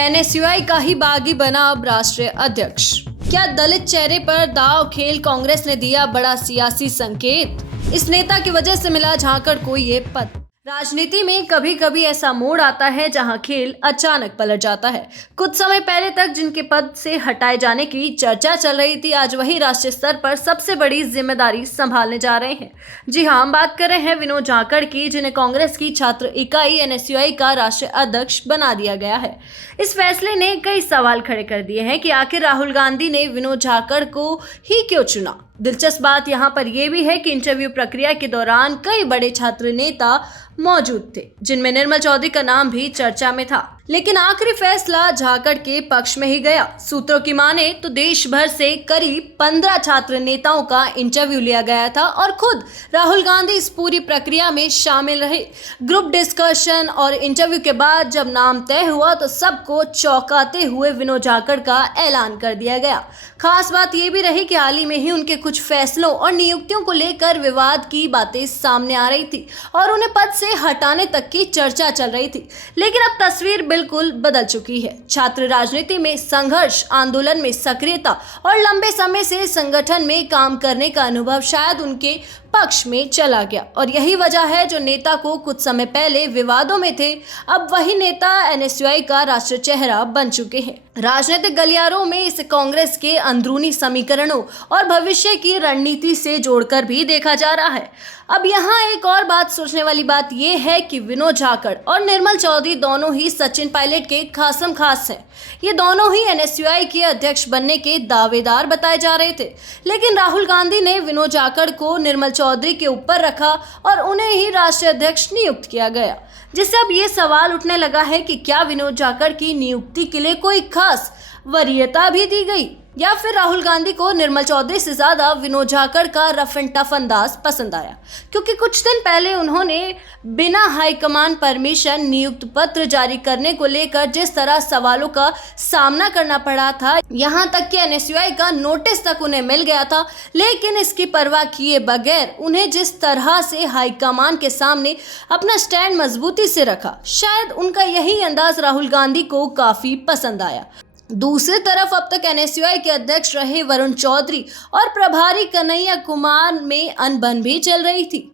NSUI का ही बागी बना अब राष्ट्रीय अध्यक्ष। क्या दलित चेहरे पर दांव खेल कांग्रेस ने दिया बड़ा सियासी संकेत? इस नेता की वजह से मिला झाकड़ को ये पद। राजनीति में कभी कभी ऐसा मोड़ आता है जहां खेल अचानक पलट जाता है। कुछ समय पहले तक जिनके पद से हटाए जाने की चर्चा चल रही थी, आज वही राष्ट्रीय स्तर पर सबसे बड़ी जिम्मेदारी संभालने जा रहे हैं। जी हां, हम बात कर रहे हैं विनोद झाकड़ की, जिन्हें कांग्रेस की छात्र इकाई एनएसयूआई का राष्ट्रीय अध्यक्ष बना दिया गया है। इस फैसले ने कई सवाल खड़े कर दिए हैं कि आखिर राहुल गांधी ने विनोद झाकड़ को ही क्यों चुना। दिलचस्प बात यहाँ पर यह भी है कि इंटरव्यू प्रक्रिया के दौरान कई बड़े छात्र नेता मौजूद थे, जिनमें निर्मल चौधरी का नाम भी चर्चा में था, लेकिन आखिरी फैसला झाकड़ के पक्ष में ही गया। सूत्रों की माने तो देश भर से करीब 15 छात्र नेताओं का इंटरव्यू लिया गया था और खुद राहुल गांधी इस पूरी प्रक्रिया में शामिल रहे। ग्रुप डिस्कशन और इंटरव्यू के बाद जब नाम तय हुआ तो सबको चौंकाते हुए विनोद झाकड़ का ऐलान कर दिया गया। खास बात यह भी रही कि हाल ही में ही उनके कुछ फैसलों और नियुक्तियों को लेकर विवाद की बातें सामने आ रही थी और उन्हें पद से हटाने तक की चर्चा चल रही थी। लेकिन अब तस्वीर बिल्कुल बदल चुकी है। छात्र राजनीति में संघर्ष, आंदोलन में सक्रियता और लंबे समय से संगठन में काम करने का अनुभव शायद उनके पक्ष में चला गया और यही वजह है जो नेता को कुछ समय पहले विवादों में थे, अब वही नेता एनएसयूआई का राष्ट्रीय चेहरा बन चुके हैं। राजनीतिक गलियारों में इसे कांग्रेस के अंदरूनी समीकरणों और भविष्य की रणनीति से जोड़कर भी देखा जा रहा है। अब यहाँ एक और बात सोचने वाली बात यह है कि विनोद झाकड़ और निर्मल चौधरी दोनों ही सचिन पायलट के खासम खास हैं। ये दोनों ही एनएसयूआई के अध्यक्ष बनने के दावेदार बताए जा रहे थे, लेकिन राहुल गांधी ने विनोद झाकड़ को निर्मल चौधरी के ऊपर रखा और उन्हें ही राष्ट्रीय अध्यक्ष नियुक्त किया गया, जिससे अब ये सवाल उठने लगा है कि क्या विनोद झाकड़ की नियुक्ति के लिए कोई खास वरीयता भी दी गई या फिर राहुल गांधी को निर्मल चौधरी से ज्यादा विनोद झाकड़ का रफ एंड टफ अंदाज पसंद आया, क्योंकि कुछ दिन पहले उन्होंने बिना हाईकमान परमिशन नियुक्त पत्र जारी करने को लेकर जिस तरह सवालों का सामना करना पड़ा था, यहां तक कि एनएसयूआई का नोटिस तक उन्हें मिल गया था, लेकिन इसकी परवाह किए बगैर उन्हें जिस तरह से हाईकमान के सामने अपना स्टैंड मजबूती से रखा, शायद उनका यही अंदाज राहुल गांधी को काफी पसंद आया। दूसरी तरफ अब तक एनएसयूआई के अध्यक्ष रहे वरुण चौधरी और प्रभारी कन्हैया कुमार में अनबन भी चल रही थी।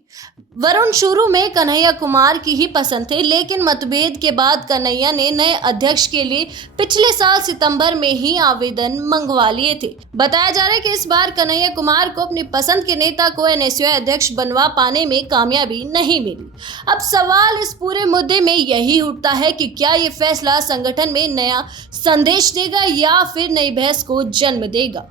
वरुण शुरू में कन्हैया कुमार की ही पसंद थे, लेकिन मतभेद के बाद कन्हैया ने नए अध्यक्ष के लिए पिछले साल सितंबर में ही आवेदन मंगवा लिए थे। बताया जा रहा है कि इस बार कन्हैया कुमार को अपनी पसंद के नेता को एनएसयूआई अध्यक्ष बनवा पाने में कामयाबी नहीं मिली। अब सवाल इस पूरे मुद्दे में यही उठता है कि क्या ये फैसला संगठन में नया संदेश देगा या फिर नई बहस को जन्म देगा।